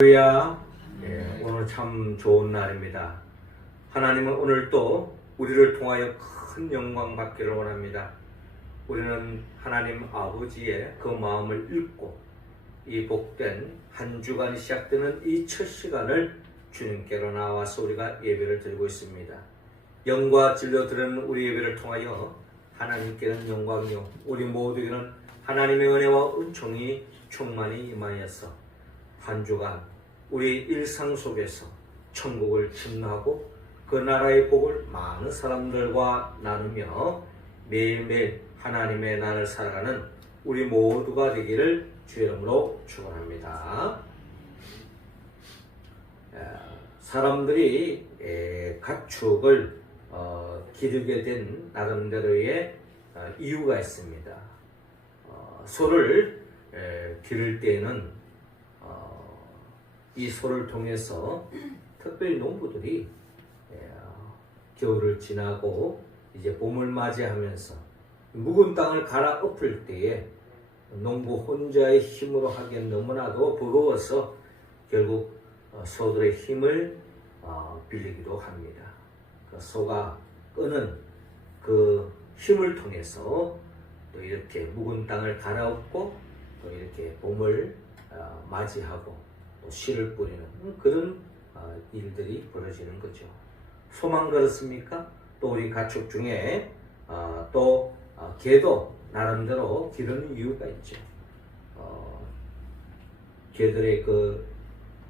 할렐루야. 오늘 참 좋은 날입니다. 하나님은 오늘 또 우리를 통하여 큰 영광 받기를 원합니다. 우리는 하나님 아버지의 그 마음을 읽고 이 복된 한 주간이 시작되는 이 첫 시간을 주님께로 나와서 우리가 예배를 드리고 있습니다. 영과 진리로 드리는 우리 예배를 통하여 하나님께는 영광이요 우리 모두에게는 하나님의 은혜와 은총이 충만히 임하여서 한 주간 우리 일상 속에서 천국을 침노하고 그 나라의 복을 많은 사람들과 나누며 매일매일 하나님의 나라를 살아가는 우리 모두가 되기를 주의 이름으로 축원합니다. 사람들이 가축을 기르게 된 나름대로의 이유가 있습니다. 소를 기를 때에는 이 소를 통해서 특별히 농부들이 겨울을 지나고 이제 봄을 맞이하면서 묵은 땅을 갈아엎을 때에 농부 혼자의 힘으로 하기엔 너무나도 버거워서 결국 소들의 힘을 빌리기도 합니다. 그 소가 끄는 그 힘을 통해서 또 이렇게 묵은 땅을 갈아엎고 또 이렇게 봄을 맞이하고 또 씨를 뿌리는 그런 일들이 벌어지는 거죠. 소만 그렇습니까? 또 우리 가축 중에 또 개도 나름대로 기르는 이유가 있죠. 개들의 그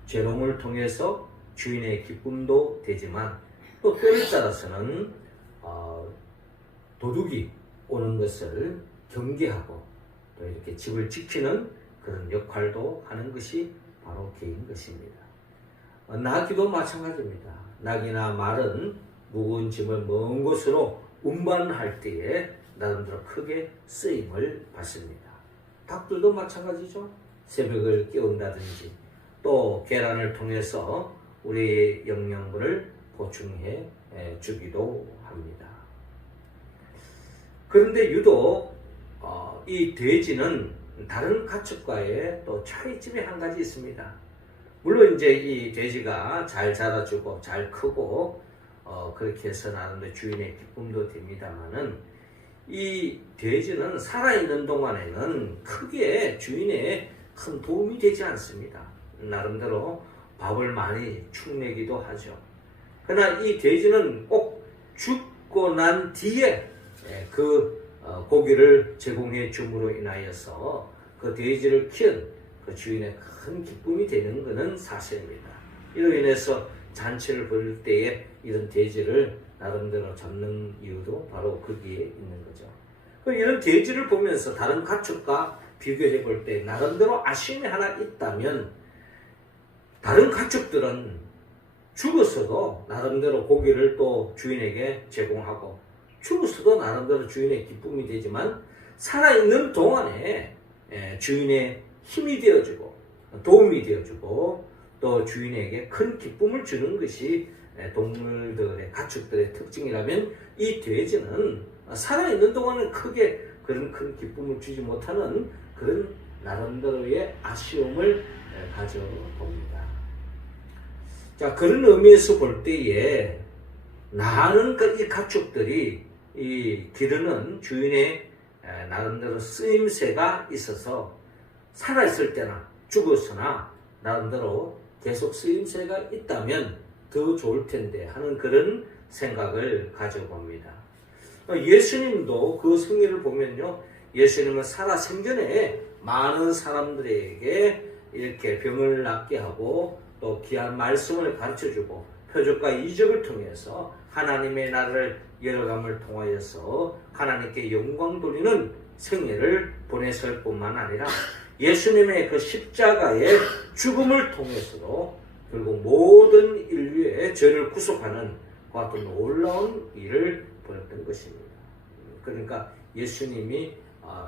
재롱을 통해서 주인의 기쁨도 되지만 또 때에 따라서는 도둑이 오는 것을 경계하고 또 이렇게 집을 지키는 그런 역할도 하는 것이 바로 개인 것입니다. 나귀도 마찬가지입니다. 나귀나 말은 무거운 짐을 먼 곳으로 운반할 때에 나름대로 크게 쓰임을 받습니다. 닭들도 마찬가지죠. 새벽을 깨운다든지 또 계란을 통해서 우리의 영양분을 보충해 주기도 합니다. 그런데 유독 이 돼지는 다른 가축과의 또 차이점이 한 가지 있습니다. 물론 이제 이 돼지가 잘 자라주고 잘 크고 그렇게 해서 나름대로 주인의 기쁨도 됩니다만은 이 돼지는 살아있는 동안에는 크게 주인의 큰 도움이 되지 않습니다. 나름대로 밥을 많이 축내기도 하죠. 그러나 이 돼지는 꼭 죽고 난 뒤에 그 고기를 제공해 줌으로 인하여서 그 돼지를 키운 그 주인의 큰 기쁨이 되는 것은 사실입니다. 이로 인해서 잔치를 벌일 때에 이런 돼지를 나름대로 잡는 이유도 바로 거기에 있는 거죠. 이런 돼지를 보면서 다른 가축과 비교해 볼 때 나름대로 아쉬움이 하나 있다면 다른 가축들은 죽었어도 나름대로 고기를 또 주인에게 제공하고 죽었어도 나름대로 주인의 기쁨이 되지만 살아있는 동안에 주인의 힘이 되어주고 도움이 되어주고 또 주인에게 큰 기쁨을 주는 것이 동물들의 가축들의 특징이라면 이 돼지는 살아있는 동안은 크게 그런 큰 기쁨을 주지 못하는 그런 나름대로의 아쉬움을 가져봅니다. 자, 그런 의미에서 볼 때에 나는 이 가축들이 이 기르는 주인의 나름대로 쓰임새가 있어서 살아있을 때나 죽었으나 나름대로 계속 쓰임새가 있다면 더 좋을 텐데 하는 그런 생각을 가져봅니다. 예수님도 그 성경을 보면요, 예수님은 살아생전에 많은 사람들에게 이렇게 병을 낫게 하고 또 귀한 말씀을 가르쳐주고 표적과 이적을 통해서 하나님의 나라를 열어감을 통하여서 하나님께 영광 돌리는 생애를 보냈을 뿐만 아니라 예수님의 그 십자가의 죽음을 통해서도 결국 모든 인류의 죄를 구속하는 그와 같은 놀라운 일을 벌였던 것입니다. 그러니까 예수님이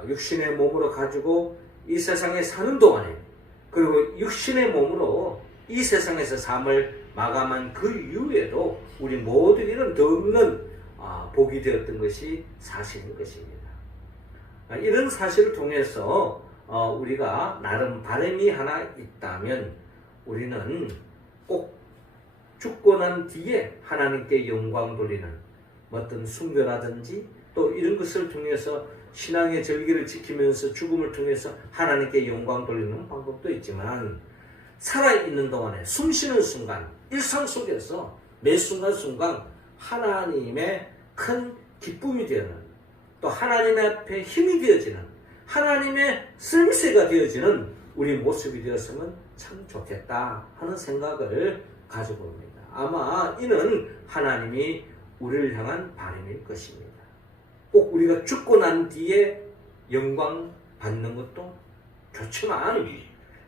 육신의 몸으로 가지고 이 세상에 사는 동안에 그리고 육신의 몸으로 이 세상에서 삶을 마감한 그 이후에도 우리 모두에게는 더 없는 복이 되었던 것이 사실인 것입니다. 이런 사실을 통해서 우리가 나름 바람이 하나 있다면 우리는 꼭 죽고 난 뒤에 하나님께 영광 돌리는 어떤 순교라든지 또 이런 것을 통해서 신앙의 절기를 지키면서 죽음을 통해서 하나님께 영광 돌리는 방법도 있지만, 살아있는 동안에 숨쉬는 순간 일상 속에서 매 순간순간 하나님의 큰 기쁨이 되는, 또 하나님의 앞에 힘이 되어지는, 하나님의 쓸새가 되어지는 우리 모습이 되었으면 참 좋겠다 하는 생각을 가지고 옵니다. 아마 이는 하나님이 우리를 향한 바람일 것입니다. 꼭 우리가 죽고 난 뒤에 영광 받는 것도 좋지만,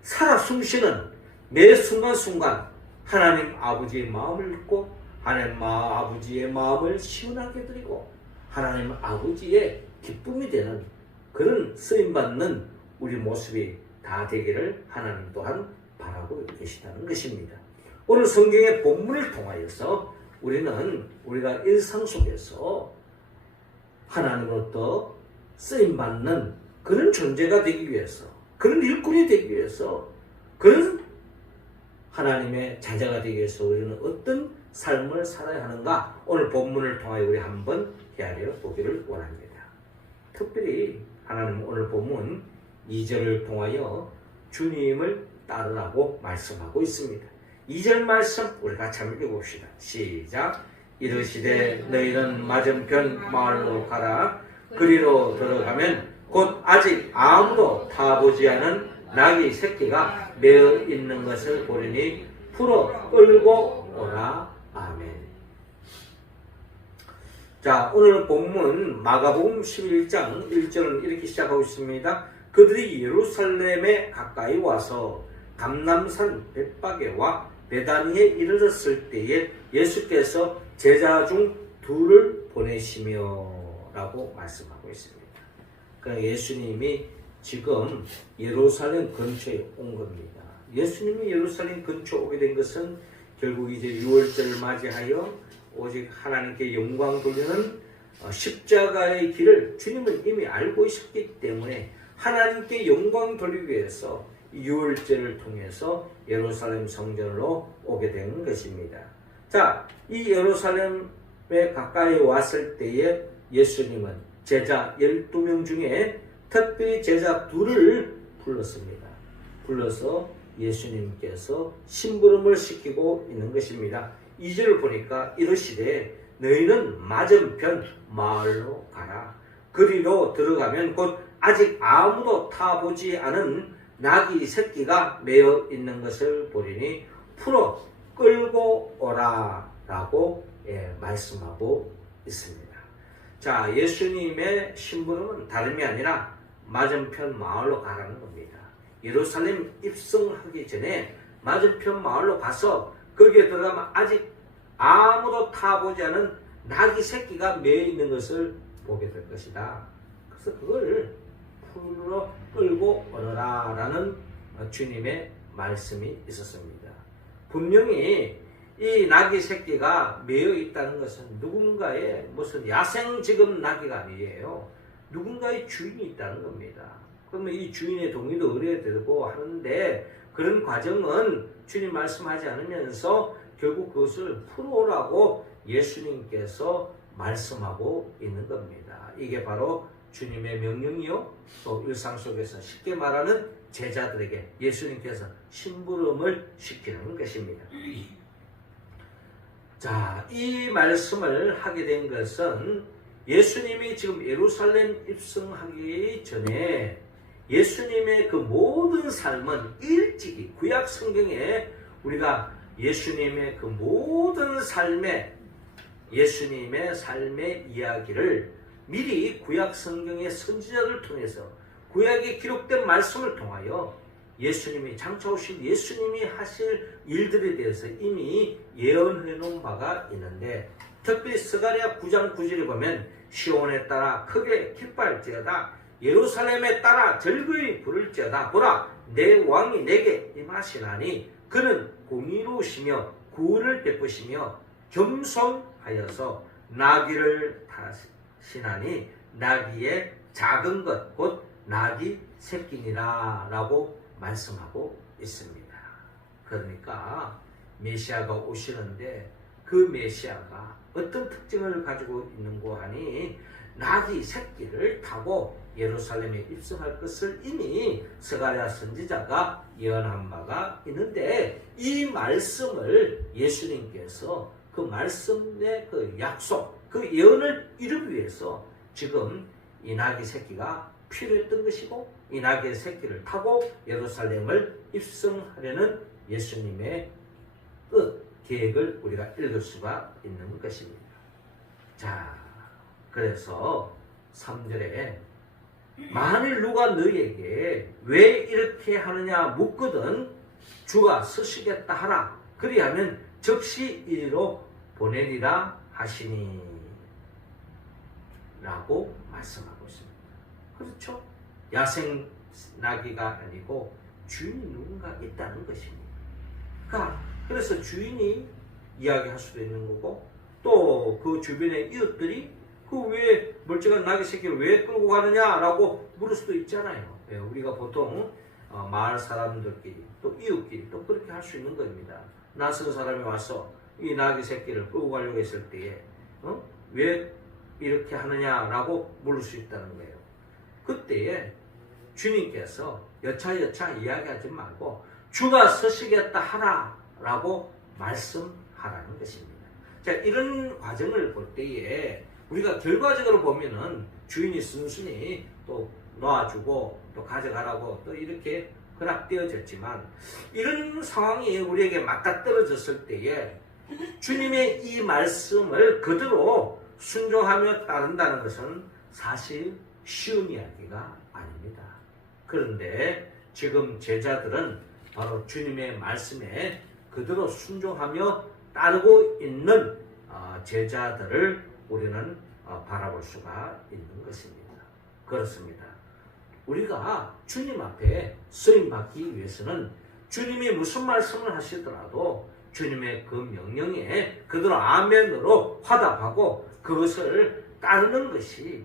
살아 숨쉬는 매 순간순간 하나님 아버지의 마음을 읽고 하나님 아버지의 마음을 시원하게 드리고 하나님 아버지의 기쁨이 되는 그런 쓰임받는 우리 모습이 다 되기를 하나님 또한 바라고 계시다는 것입니다. 오늘 성경의 본문을 통하여서 우리가 일상 속에서 하나님으로부터 쓰임받는 그런 존재가 되기 위해서, 그런 일꾼이 되기 위해서, 그런 하나님의 자녀가 되기 위해서 우리는 어떤 삶을 살아야 하는가, 오늘 본문을 통하여 우리 한번 헤아려 보기를 원합니다. 특별히 하나님 오늘 본문 2절을 통하여 주님을 따르라고 말씀하고 있습니다. 2절 말씀 우리 같이 한번 읽어봅시다. 시작. 이르시되 너희는 맞은편 마을로 가라. 그리로 들어가면 곧 아직 아무도 타보지 않은 나귀 새끼가 매어 있는 것을 보리니 풀어 끌고 오라. 아멘. 자, 오늘 본문 마가복음 11장 1절은 이렇게 시작하고 있습니다. 그들이 예루살렘에 가까이 와서 감람산 벳바게와 베다니에 이르렀을 때에 예수께서 제자 중 둘을 보내시며 라고 말씀하고 있습니다. 그러니까 예수님이 지금 예루살렘 근처에 온 겁니다. 예수님이 예루살렘 근처에 오게 된 것은 결국 이제 6월절을 맞이하여 오직 하나님께 영광 돌리는 십자가의 길을 주님은 이미 알고 있었기 때문에 하나님께 영광 돌리기 위해서 6월절을 통해서 예루살렘 성전으로 오게 된 것입니다. 자, 이 예루살렘에 가까이 왔을 때에 예수님은 제자 12명 중에 특별히 제자 둘을 불렀습니다. 불러서 예수님께서 심부름을 시키고 있는 것입니다. 2절을 보니까 이르시되 너희는 맞은편 마을로 가라. 그리로 들어가면 곧 아직 아무도 타보지 않은 나귀 새끼가 매어 있는 것을 보리니 풀어 끌고 오라 라고 말씀하고 있습니다. 자, 예수님의 심부름은 다름이 아니라 맞은편 마을로 가라는 겁니다. 예루살렘 입성하기 전에 맞은편 마을로 가서 거기에 들어가면 아직 아무도 타보지 않은 나귀 새끼가 매어 있는 것을 보게 될 것이다. 그래서 그걸 풀로 끌고 오너라 라는 주님의 말씀이 있었습니다. 분명히 이 나귀 새끼가 매여 있다는 것은 누군가의 무슨 야생 지금 나귀가 아니에요. 누군가의 주인이 있다는 겁니다. 그러면 이 주인의 동의도 얻어야 되고 하는데 그런 과정은 주님 말씀하지 않으면서 결국 그것을 풀어오라고 예수님께서 말씀하고 있는 겁니다. 이게 바로 주님의 명령이요, 또 일상 속에서 쉽게 말하는 제자들에게 예수님께서 심부름을 시키는 것입니다. 자, 이 말씀을 하게 된 것은 예수님이 지금 예루살렘 입성하기 전에 예수님의 그 모든 삶은 일찍이 구약 성경에 우리가 예수님의 그 모든 예수님의 삶의 이야기를 미리 구약 성경의 선지자를 통해서 구약에 기록된 말씀을 통하여 예수님이 장차 오실 예수님이 하실 일들에 대해서 이미 예언해 놓은 바가 있는데, 특별히 스가랴 9장 9절에 보면 시온에 따라 크게 기뻐할지어다, 예루살렘에 따라 즐거이 부를지어다, 보라 내 왕이 내게 임하시나니 그는 공의로우시며 구원을 베푸시며 겸손하여서 나귀를 타시나니 나귀의 작은 것 곧 나귀 새끼니라 라고 말씀하고 있습니다. 그러니까 메시아가 오시는데 그 메시아가 어떤 특징을 가지고 있는고 하니 나귀 새끼를 타고 예루살렘에 입성할 것을 이미 스가랴 선지자가 예언한 바가 있는데 이 말씀을 예수님께서 그 말씀의 그 약속, 그 예언을 이루기 위해서 지금 이 나귀 새끼가 필요했던 것이고 이 나귀 새끼를 타고 예루살렘을 입성하려는 예수님의 뜻, 계획을 우리가 읽을 수가 있는 것입니다. 자, 그래서 3절에 만일 누가 너희에게 왜 이렇게 하느냐 묻거든 주가 서시겠다 하라. 그리하면 즉시 이리로 보내리라 하시니 라고 말씀하고 있습니다. 그렇죠? 야생 나귀가 아니고 주인이 누군가 있다는 것입니다. 그래서 주인이 이야기할 수도 있는 거고 또 그 주변의 이웃들이 그 왜 멀쩡한 나귀 새끼를 왜 끌고 가느냐라고 물을 수도 있잖아요. 우리가 보통 마을 사람들끼리 또 이웃끼리 또 그렇게 할 수 있는 겁니다. 낯선 사람이 와서 이 나귀 새끼를 끌고 가려고 했을 때에 왜 이렇게 하느냐라고 물을 수 있다는 거예요. 그때에 주님께서 여차여차 이야기하지 말고 주가 서시겠다 하라라고 말씀하라는 것입니다. 자, 이런 과정을 볼 때에 우리가 결과적으로 보면은 주인이 순순히 또 놓아주고 또 가져가라고 또 이렇게 허락되어졌지만 이런 상황이 우리에게 맞닥뜨려졌을 때에 주님의 이 말씀을 그대로 순종하며 따른다는 것은 사실 쉬운 이야기가 아닙니다. 그런데 지금 제자들은 바로 주님의 말씀에 그대로 순종하며 따르고 있는 제자들을 우리는 바라볼 수가 있는 것입니다. 그렇습니다. 우리가 주님 앞에 쓰임받기 위해서는 주님이 무슨 말씀을 하시더라도 주님의 그 명령에 그대로 아멘으로 화답하고 그것을 따르는 것이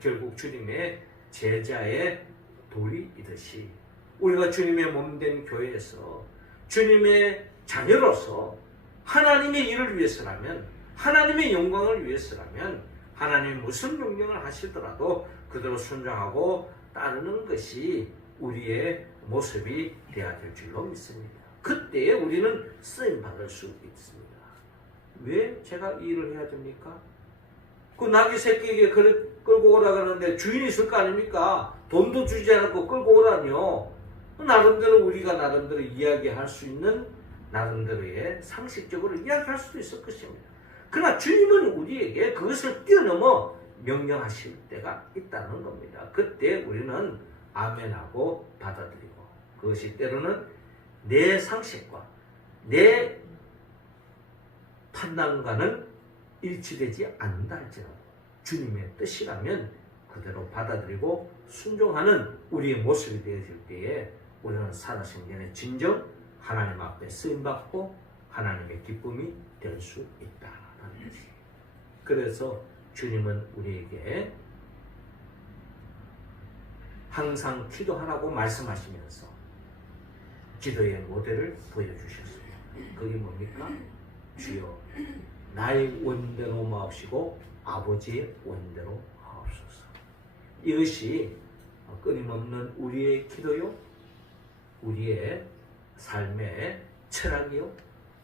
결국 주님의 제자의 도리이듯이 우리가 주님의 몸된 교회에서 주님의 자녀로서 하나님의 일을 위해서라면 하나님의 영광을 위해서라면 하나님이 무슨 명령을 하시더라도 그대로 순종하고 따르는 것이 우리의 모습이 되어야 될 줄로 믿습니다. 그때에 우리는 쓰임받을 수 있습니다. 왜 제가 이 일을 해야 됩니까? 그 나귀 새끼에게 끌고 오라 그러는데 주인이 있을 거 아닙니까? 돈도 주지 않고 끌고 오라뇨. 나름대로 우리가 나름대로 이야기할 수 있는 나름대로의 상식적으로 이야기할 수도 있을 것입니다. 그러나 주님은 우리에게 그것을 뛰어넘어 명령하실 때가 있다는 겁니다. 그때 우리는 아멘하고 받아들이고 그것이 때로는 내 상식과 내 판단과는 일치되지 않는다 할지라도 주님의 뜻이라면 그대로 받아들이고 순종하는 우리의 모습이 되어질 때에 우리는 살아생전에 진정 하나님 앞에 쓰임받고 하나님의 기쁨이 될 수 있다는 것이. 그래서 주님은 우리에게 항상 기도하라고 말씀하시면서 기도의 모델을 보여주셨습니다. 그게 뭡니까? 주여 나의 원대로 마옵시고 아버지의 원대로 하옵소서. 이것이 끊임없는 우리의 기도요, 우리의 삶의 철학이요,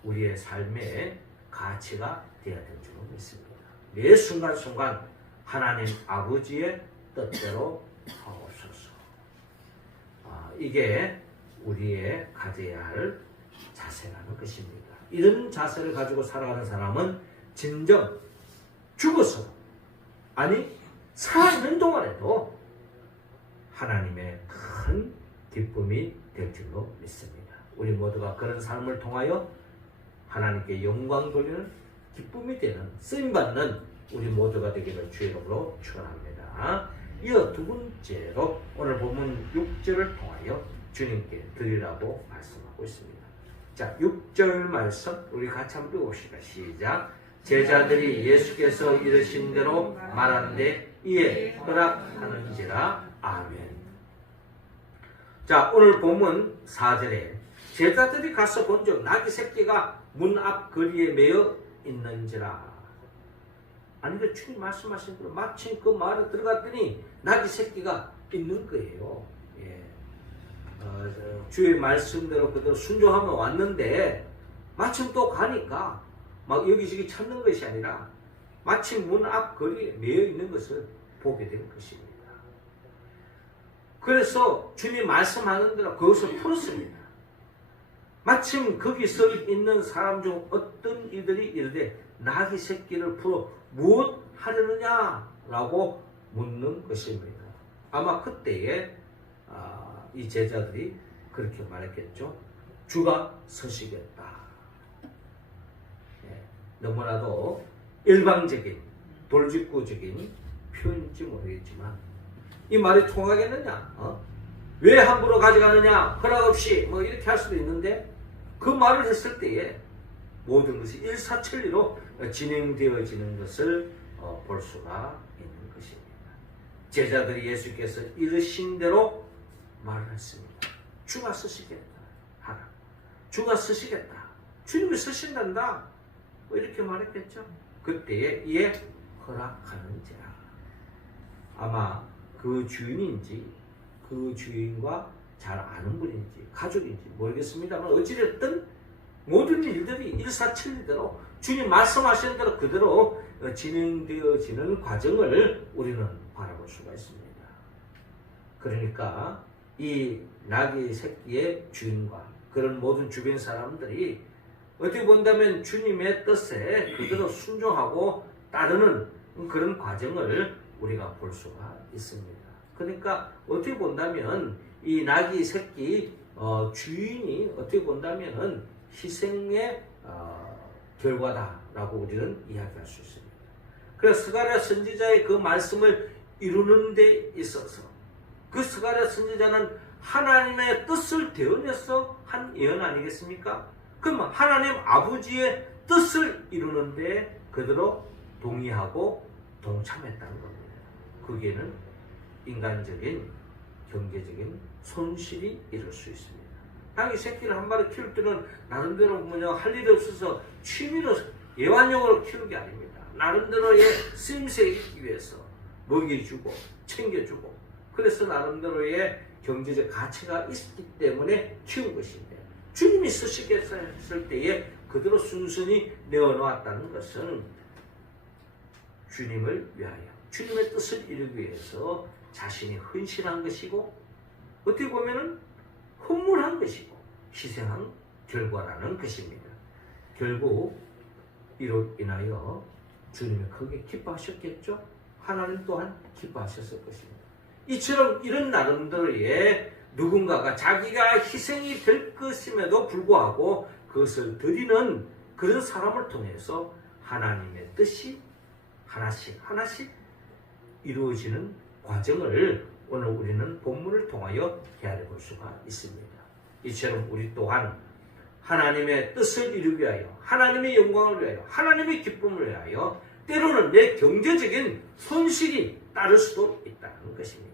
우리의 삶의 가치가 되어야 될 줄로 믿습니다. 매 순간순간 하나님 아버지의 뜻대로 하옵소서. 이게 우리의 가져야 할 자세라는 것입니다. 이런 자세를 가지고 살아가는 사람은 진정 죽어서 아니 살아있는 동안에도 하나님의 큰 기쁨이 될 줄로 믿습니다. 우리 모두가 그런 삶을 통하여 하나님께 영광 돌리는 기쁨이 되는 쓰임받는 우리 모두가 되기를 주의 이름으로 축원합니다. 이어 두 번째로 오늘 본문 6절을 통하여 주님께 드리라고 말씀하고 있습니다. 자, 6절 말씀 우리 같이 한번 읽어봅시다. 시작. 제자들이 예수께서 이르신 대로 말하는데 이에 허락하는지라. 아멘. 자, 오늘 본문 4절에 제자들이 가서 본즉 나귀 새끼가 문 앞 거리에 매여 있는지라. 아니, 그 주님 말씀하신 대로 마침 그 마을에 들어갔더니 나귀 새끼가 있는 거예요. 예. 주의 말씀대로 그대로 순종하며 왔는데 마침 또 가니까 막 여기저기 찾는 것이 아니라 마침 문 앞 거리에 매여 있는 것을 보게 된 것입니다. 그래서 주님 말씀하는 대로 그것을 풀었습니다. 마침 거기 서 있는 사람 중 어떤 이들이 이르되 나귀 새끼를 풀어 무엇 하려느냐라고 묻는 것입니다. 아마 그때에 이 제자들이 그렇게 말했겠죠. 주가 서시겠다. 예, 너무나도 일방적인 돌직구적인 표현인지 모르겠지만 이 말이 통하겠느냐? 왜 함부로 가져가느냐? 허락 없이 뭐 이렇게 할 수도 있는데 그 말을 했을 때에 모든 것이 일사천리로 진행되어지는 것을 볼 수가 있는 것입니다. 제자들이 예수께서 이르신 대로 말을 했습니다. 주가 쓰시겠다 하라. 주가 쓰시겠다. 주님이 쓰신단다. 뭐 이렇게 말했겠죠. 그때에 이에 허락하는지라. 아마 그 주인인지 그 주인과 잘 아는 분인지 가족인지 모르겠습니다만 어찌됐든 모든 일들이 일사천리대로 주님 말씀하신 대로 그대로 진행되어지는 과정을 우리는 바라볼 수가 있습니다. 그러니까 이 나귀 새끼의 주인과 그런 모든 주변 사람들이 어떻게 본다면 주님의 뜻에 그대로 순종하고 따르는 그런 과정을 우리가 볼 수가 있습니다. 그러니까 어떻게 본다면 이 나귀 새끼 주인이 어떻게 본다면 희생의 결과다라고 우리는 이야기할 수 있습니다. 그래서 스가랴 선지자의 그 말씀을 이루는 데 있어서 그 스가랴 선지자는 하나님의 뜻을 대언해서 한 예언 아니겠습니까? 그럼 하나님 아버지의 뜻을 이루는 데 그대로 동의하고 동참했다는 겁니다. 거기에는 인간적인 경제적인 손실이 이룰 수 있습니다. 나귀 새끼를 한 마리 키울 때는 나름대로 할 일이 없어서 취미로 애완용으로 키우는 게 아닙니다. 나름대로의 쓰임새에 있기 위해서 먹여주고 챙겨주고 그래서 나름대로의 경제적 가치가 있기 때문에 키운 것인데 주님이 쓰시겠어 했을 때에 그대로 순순히 내어놓았다는 것은 주님을 위하여 주님의 뜻을 이루기 위해서 자신이 헌신한 것이고 어떻게 보면은 헌물한 것이고 희생한 결과라는 것입니다. 결국 이로 인하여 주님이 크게 기뻐하셨겠죠? 하나님 또한 기뻐하셨을 것입니다. 이처럼 이런 나름대로의 누군가가 자기가 희생이 될 것임에도 불구하고 그것을 드리는 그런 사람을 통해서 하나님의 뜻이 하나씩 이루어지는 과정을 오늘 우리는 본문을 통하여 헤아려 볼 수가 있습니다. 이처럼 우리 또한 하나님의 뜻을 이루기 위하여 하나님의 영광을 위하여 하나님의 기쁨을 위하여 때로는 내 경제적인 손실이 따를 수도 있다는 것입니다.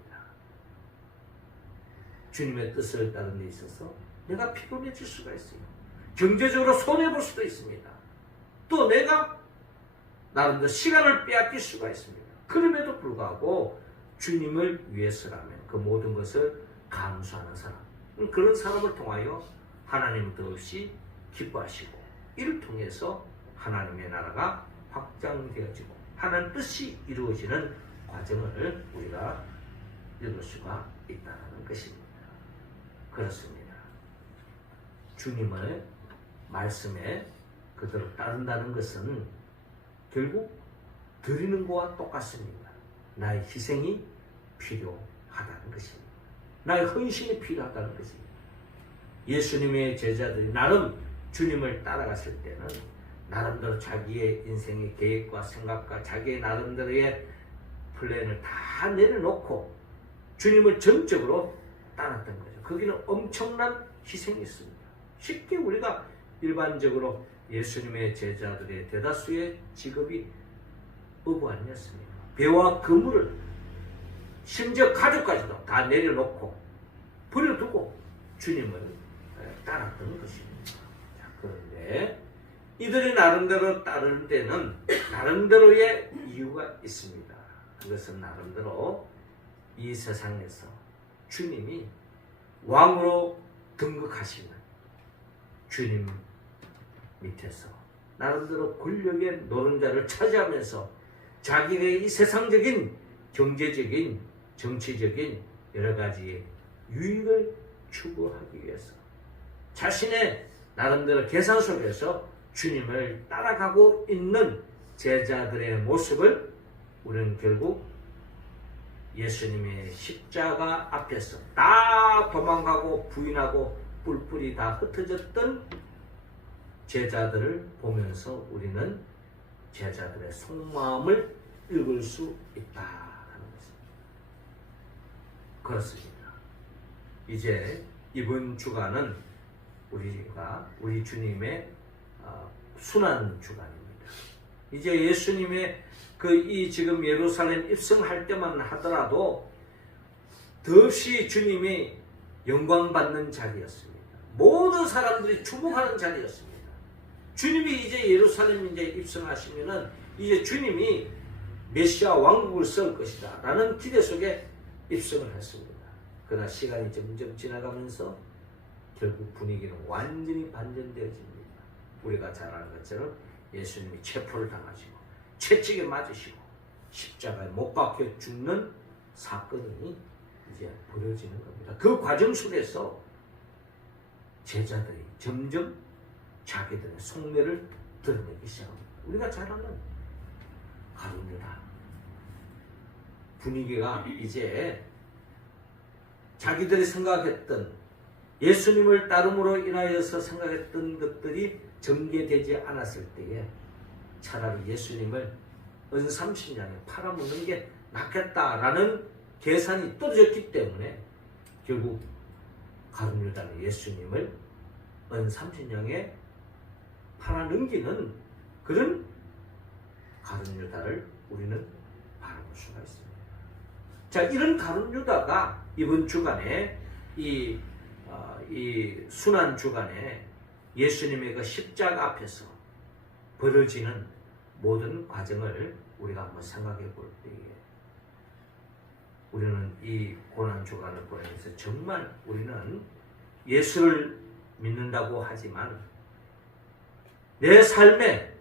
주님의 뜻을 따르는 데 있어서 내가 피곤해질 수가 있어요. 경제적으로 손해볼 수도 있습니다. 또 내가 나름대로 시간을 빼앗길 수가 있습니다. 그럼에도 불구하고 주님을 위해서라면 그 모든 것을 감수하는 사람, 그런 사람을 통하여 하나님 더없이 기뻐하시고 이를 통해서 하나님의 나라가 확장되어지고 하나님 뜻이 이루어지는 과정을 우리가 이룰 수가 있다는 것입니다. 그렇습니다. 주님의 말씀에 그대로 따른다는 것은 결국 드리는 것과 똑같습니다. 나의 희생이 필요하다는 것입니다. 나의 헌신이 필요하다는 것입니다. 예수님의 제자들이 나름 주님을 따라갔을 때는 나름대로 자기의 인생의 계획과 생각과 자기의 나름대로의 플랜을 다 내려놓고 주님을 전적으로 따랐던 거죠. 거기는 엄청난 희생이 있습니다. 쉽게 우리가 일반적으로 예수님의 제자들의 대다수의 직업이 어부 아니었습니까? 배와 그물을 심지어 가족까지도 다 내려놓고 버려두고 주님을 따랐던 것입니다. 자, 그런데 이들이 나름대로 따르는 데는 나름대로의 이유가 있습니다. 그것은 나름대로 이 세상에서 주님이 왕으로 등극하시는 주님 밑에서 나름대로 권력의 노른자를 차지하면서 자기가 이 세상적인 경제적인 정치적인 여러 가지의 유익을 추구하기 위해서 자신의 나름대로 계산 속에서 주님을 따라가고 있는 제자들의 모습을 우리는 결국 예수님의 십자가 앞에서 다 도망가고 부인하고 뿔뿔이 다 흩어졌던 제자들을 보면서 우리는 제자들의 속마음을 읽을 수 있다는 것입니다. 그렇습니다. 이제 이번 주간은 우리 주님의 순환 주간입니다. 이제 예수님의 이 지금 예루살렘 입성할 때만 하더라도 더없이 주님이 영광 받는 자리였습니다. 모든 사람들이 주목하는 자리였습니다. 주님이 이제 예루살렘 이제 입성하시면은 이제 주님이 메시아 왕국을 세울 것이다 라는 기대 속에 입성을 했습니다. 그러나 시간이 점점 지나가면서 결국 분위기는 완전히 반전되어집니다. 우리가 잘 아는 것처럼 예수님이 체포를 당하시고 채찍에 맞으시고 십자가에 못 박혀 죽는 사건이 이제 벌어지는 겁니다. 그 과정 속에서 제자들이 점점 자기들의 속내를 드러내기 시작합니다. 우리가 잘 아는 가룟 유다 분위기가 이제 자기들이 생각했던 예수님을 따름으로 인하여서 생각했던 것들이 전개되지 않았을 때에 차라리 예수님을 은 30냥에 팔아먹는 게 낫겠다라는 계산이 떨어졌기 때문에 결국 가룟 유다는 예수님을 은 30냥에 팔아넘기는 그런 가룟 유다를 우리는 바라볼 수가 있습니다. 자, 이런 가룟 유다가 이번 주간에 이 순환 주간에 예수님의 그 십자가 앞에서 벌어지는 모든 과정을 우리가 한번 생각해 볼 때에 우리는 이 고난 주간을 보내면서 정말 우리는 예수를 믿는다고 하지만 내 삶에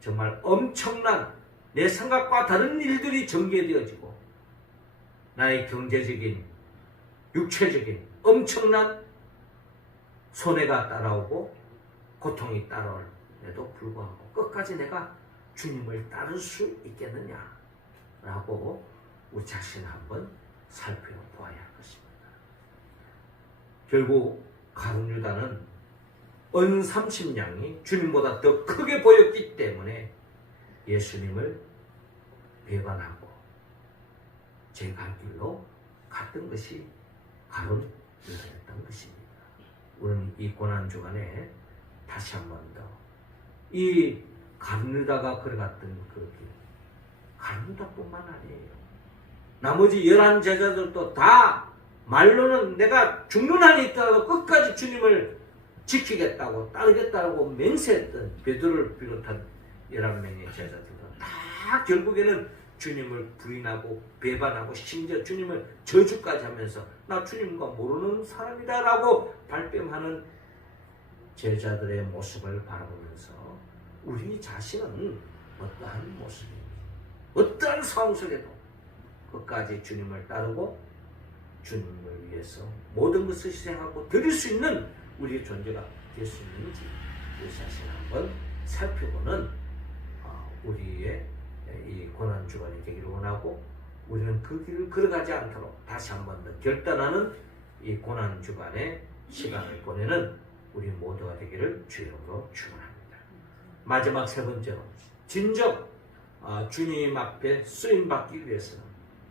정말 엄청난 내 생각과 다른 일들이 전개되어지고 나의 경제적인 육체적인 엄청난 손해가 따라오고 고통이 따라올에도 불구하고 끝까지 내가 주님을 따를 수 있겠느냐라고 우리 자신을 한번 살펴보아야 할 것입니다. 결국 가룟 유다는 은 30냥이 주님보다 더 크게 보였기 때문에 예수님을 배반하고 제 갈 길로 갔던 것이 가룟 유다였던 것입니다. 우리는 이 고난 주간에 다시 한 번 더 이 가룟 유다가 걸어갔던 그 길, 가룟 유다뿐만 아니에요. 나머지 11 제자들도 다 말로는 내가 죽는 한이 있더라도 끝까지 주님을 지키겠다고 따르겠다고 맹세했던 베드로를 비롯한 11명의 제자들도 다 결국에는 주님을 부인하고 배반하고 심지어 주님을 저주까지 하면서 나 주님과 모르는 사람이다 라고 발뺌하는 제자들의 모습을 바라보면서 우리 자신은 어떠한 모습입니까? 어떠한 상황 속에도 끝까지 주님을 따르고 주님을 위해서 모든 것을 희생하고 드릴 수 있는 우리의 존재가 될 수 있는지 우리 자신을 한번 살펴보는 우리의 이 고난주간이 되기를 원하고 우리는 그 길을 걸어가지 않도록 다시 한번 더 결단하는 이 고난주간의 시간을 보내는 우리 모두가 되기를 주님으로 축원합니다. 마지막 세 번째로 진정 주님 앞에 쓰임받기 위해서는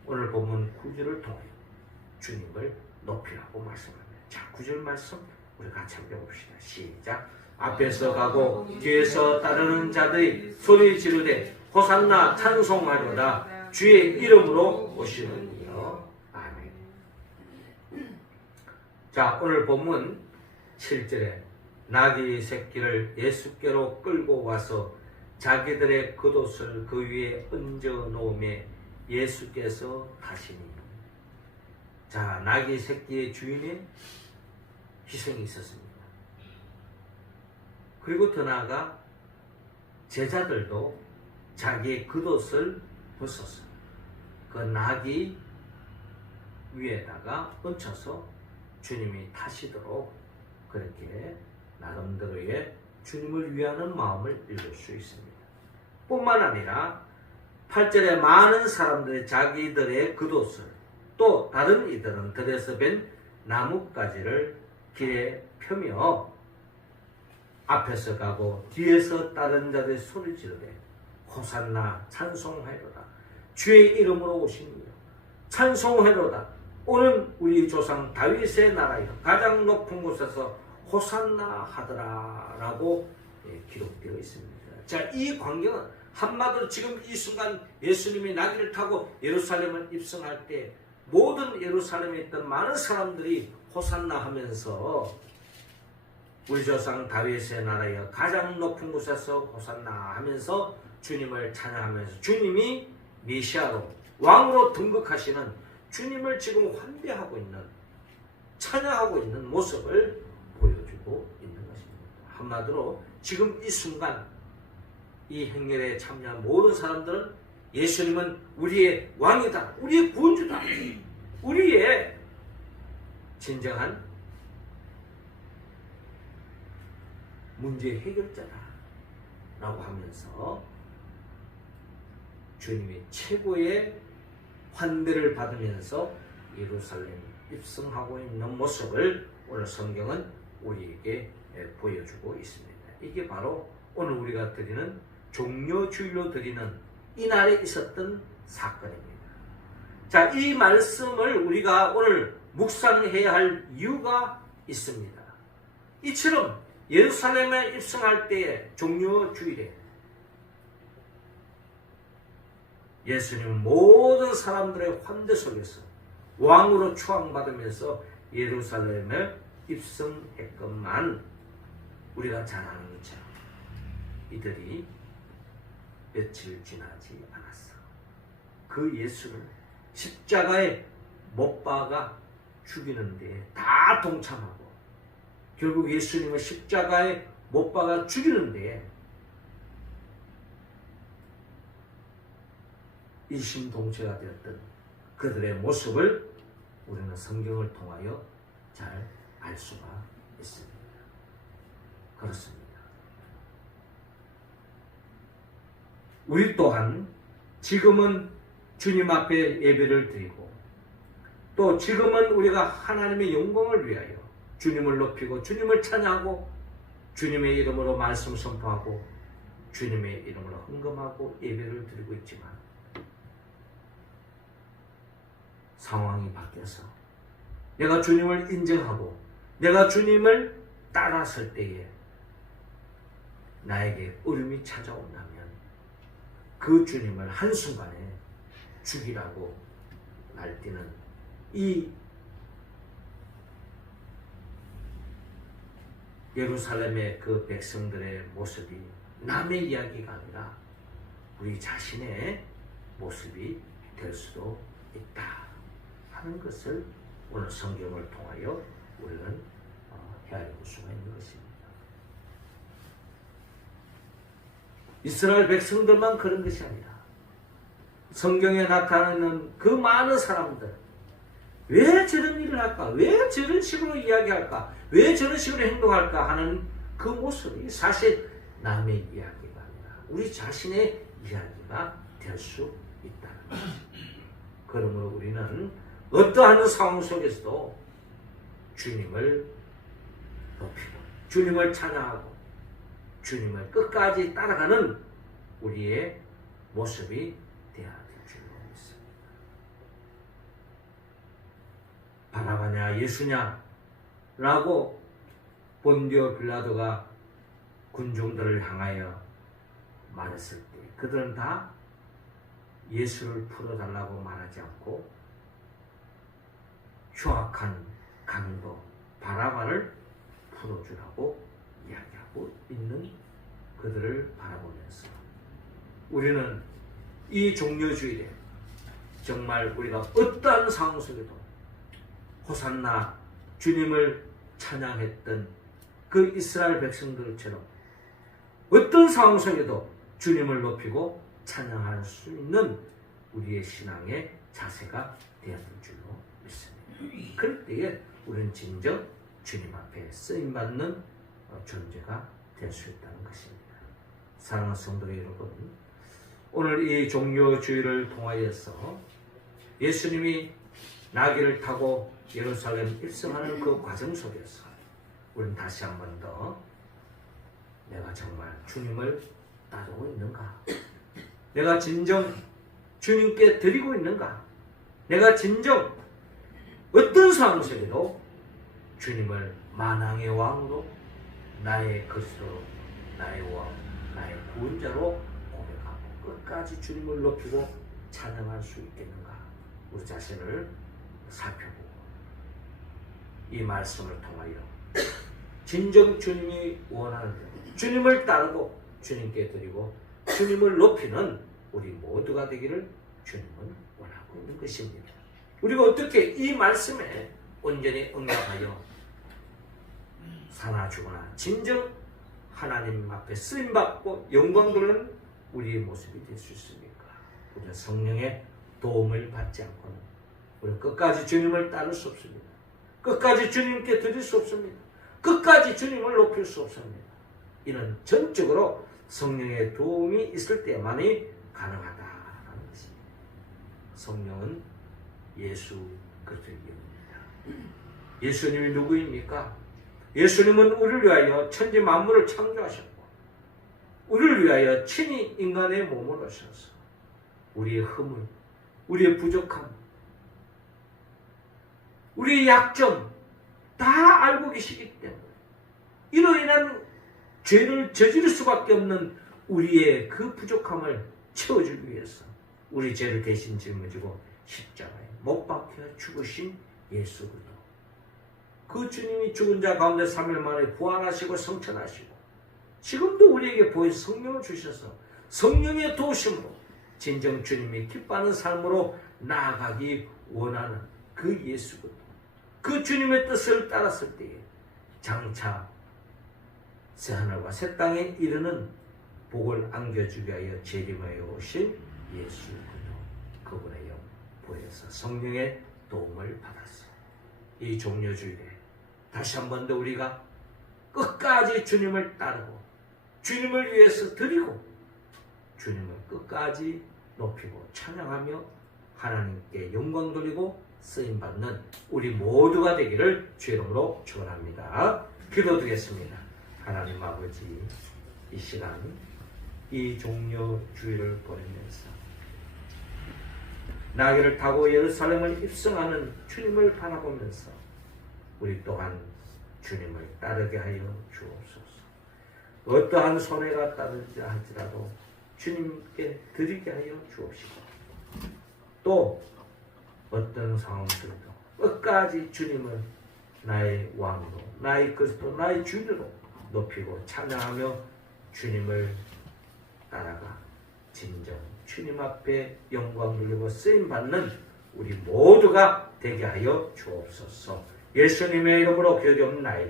오늘 본문 9절을 통해 주님을 높이라고 말씀합니다. 자, 9절 말씀 우리 같이 한번 봅시다. 시작. 앞에서 가고 뒤에서 따르는 자들이 소리 지르되 호산나 찬송하려다 주의 이름으로 오시는 이여. 아멘. 자, 오늘 본문 7절에 나귀 새끼를 예수께로 끌고 와서 자기들의 겉옷을 그 위에 얹어 놓음에 예수께서 타시니. 자, 나귀 새끼의 주인의 희생이 있었습니다. 그리고 더 나아가 제자들도 자기의 겉옷을 벗었어요. 그 나귀 위에다가 얹혀서 주님이 타시도록 그렇게 나름대로의 주님을 위하는 마음을 읽을 수 있습니다. 뿐만 아니라 8절에 많은 사람들이 자기들의 겉옷을 또 다른 이들은 들에서 벤 나뭇가지를 길에 펴며 앞에서 가고 뒤에서 다른 자들이 소리 지르되 호산나 찬송하리로다. 주의 이름으로 오시니요 찬송하리로다. 오는 우리 조상 다윗의 나라여 가장 높은 곳에서 호산나 하더라 라고 기록되어 있습니다. 자, 이 광경은 한마디로 지금 이 순간 예수님이 나귀를 타고 예루살렘을 입성할 때 모든 예루살렘에 있던 많은 사람들이 호산나 하면서 우리 조상 다윗의 나라여 가장 높은 곳에서 호산나 하면서 주님을 찬양하면서 주님이 메시아로 왕으로 등극하시는 주님을 지금 환대하고 있는 찬양하고 있는 모습을 보여주고 있는 것입니다. 한마디로 지금 이 순간 이 행렬에 참여한 모든 사람들은 예수님은 우리의 왕이다, 우리의 구원주다, 우리의 진정한 문제 해결자다 라고 하면서 주님이 최고의 환대를 받으면서 예루살렘 입성하고 있는 모습을 오늘 성경은 우리에게 보여주고 있습니다. 이게 바로 오늘 우리가 드리는 종려주일로 드리는 이날에 있었던 사건입니다. 자, 이 말씀을 우리가 오늘 묵상해야 할 이유가 있습니다. 이처럼 예루살렘에 입성할 때의 종려주일에 예수님은 모든 사람들의 환대 속에서 왕으로 추앙받으면서 예루살렘에 입성했건만 우리가 잘 아는 것처럼 이들이 며칠 지나지 않았어. 그 예수를 십자가에 못 박아 죽이는 데 다 동참하고 결국 예수님을 십자가에 못 박아 죽이는 데 일심동체가 되었던 그들의 모습을 우리는 성경을 통하여 잘 알 수가 있습니다. 그렇습니다. 우리 또한 지금은 주님 앞에 예배를 드리고 또 지금은 우리가 하나님의 영광을 위하여 주님을 높이고 주님을 찬양하고 주님의 이름으로 말씀 선포하고 주님의 이름으로 헌금하고 예배를 드리고 있지만 상황이 바뀌어서 내가 주님을 인정하고 내가 주님을 따라설 때에 나에게 어려움이 찾아온다면 그 주님을 한순간에 죽이라고 날뛰는 이 예루살렘의 그 백성들의 모습이 남의 이야기가 아니라 우리 자신의 모습이 될 수도 있다 하는 것을 오늘 성경을 통하여 우리는 헤아릴 수가 있는 것입니다. 이스라엘 백성들만 그런 것이 아니라 성경에 나타나는 그 많은 사람들 왜 저런 일을 할까? 왜 저런 식으로 이야기할까? 왜 저런 식으로 행동할까? 하는 그 모습이 사실 남의 이야기가 아니라 우리 자신의 이야기가 될 수 있다는 것입니다. 그러므로 우리는 어떠한 상황 속에서도 주님을 높이고 주님을 찬양하고 주님을 끝까지 따라가는 우리의 모습이 되어야 될 줄 믿습니다. 바라바냐 예수냐 라고 본디오 빌라도가 군중들을 향하여 말했을 때 그들은 다 예수를 풀어달라고 말하지 않고 흉악한 강도 바라바를 풀어주라고 이야기하고 있는 그들을 바라보면서 우리는 이 종려주일에 정말 우리가 어떠한 상황 속에도 호산나 주님을 찬양했던 그 이스라엘 백성들처럼 어떤 상황 속에도 주님을 높이고 찬양할 수 있는 우리의 신앙의 자세가 되어야 될 줄로 믿습니다. 그럴 때에 우리는 진정 주님 앞에 쓰임받는 존재가 될 수 있다는 것입니다. 사랑하는 성도 여러분, 오늘 이 종려주일을 통하여서 예수님이 나귀를 타고 예루살렘 입성하는 그 과정 속에서 우리는 다시 한 번 더 내가 정말 주님을 따르고 있는가? 내가 진정 주님께 드리고 있는가? 내가 진정 어떤 상황 속에도 주님을 만왕의 왕으로 나의 그리스도로 나의 왕, 나의 구원자로 고백하고 끝까지 주님을 높이고 찬양할 수 있겠는가? 우리 자신을 살펴보고 이 말씀을 통하여 진정 주님이 원하는 대로 주님을 따르고 주님께 드리고 주님을 높이는 우리 모두가 되기를 주님은 원하고 있는 것입니다. 우리가 어떻게 이 말씀에 온전히 응답하여 사나 죽으나 진정 하나님 앞에 쓰임받고 영광 돌리는 우리의 모습이 될 수 있습니까? 우리는 성령의 도움을 받지 않고는 우리는 끝까지 주님을 따를 수 없습니다. 끝까지 주님께 드릴 수 없습니다. 끝까지 주님을 높일 수 없습니다. 이는 전적으로 성령의 도움이 있을 때만이 가능하다는 것입니다. 성령은 예수 그리스도의 영입니다. 예수님이 누구입니까? 예수님은 우리를 위하여 천지 만물을 창조하셨고 우리를 위하여 친히 인간의 몸을 오셔서 우리의 허물, 우리의 부족함, 우리의 약점 다 알고 계시기 때문에 이로 인한 죄를 저지를 수밖에 없는 우리의 그 부족함을 채워주기 위해서 우리 죄를 대신 짊어지고 십자가에 못 박혀 죽으신 예수 그리스도, 그 주님이 죽은 자 가운데 3일 만에 부활하시고 성천하시고 지금도 우리에게 보여서 성령을 주셔서 성령의 도우심으로 진정 주님이 기뻐하는 삶으로 나아가기 원하는 그 예수 그리스도, 그 주님의 뜻을 따랐을 때에 장차 새하늘과 새 땅에 이르는 복을 안겨주기 위하여 재림하여 오신 예수 그리스도, 그분의 영 보여서 성령의 도움을 받았어. 이 종려주일에 다시 한 번 더 우리가 끝까지 주님을 따르고 주님을 위해서 드리고 주님을 끝까지 높이고 찬양하며 하나님께 영광 돌리고 쓰임받는 우리 모두가 되기를 주의 이름으로 축원합니다. 기도드리겠습니다. 하나님 아버지, 이 시간 이 종려주일을 보내면서 나귀를 타고 예루살렘을 입성하는 주님을 바라보면서 우리 또한 주님을 따르게 하여 주옵소서. 어떠한 손해가 따르지 할지라도 주님께 드리게 하여 주옵시고 또 어떤 상황 속에도 끝까지 주님을 나의 왕으로, 나의 그리스도, 나의 주인으로 높이고 찬양하며 주님을 따라가 진정 주님 앞에 영광 돌리고 쓰임받는 우리 모두가 되게 하여 주옵소서. 예수님의 이름으로 기도드리옵나이다.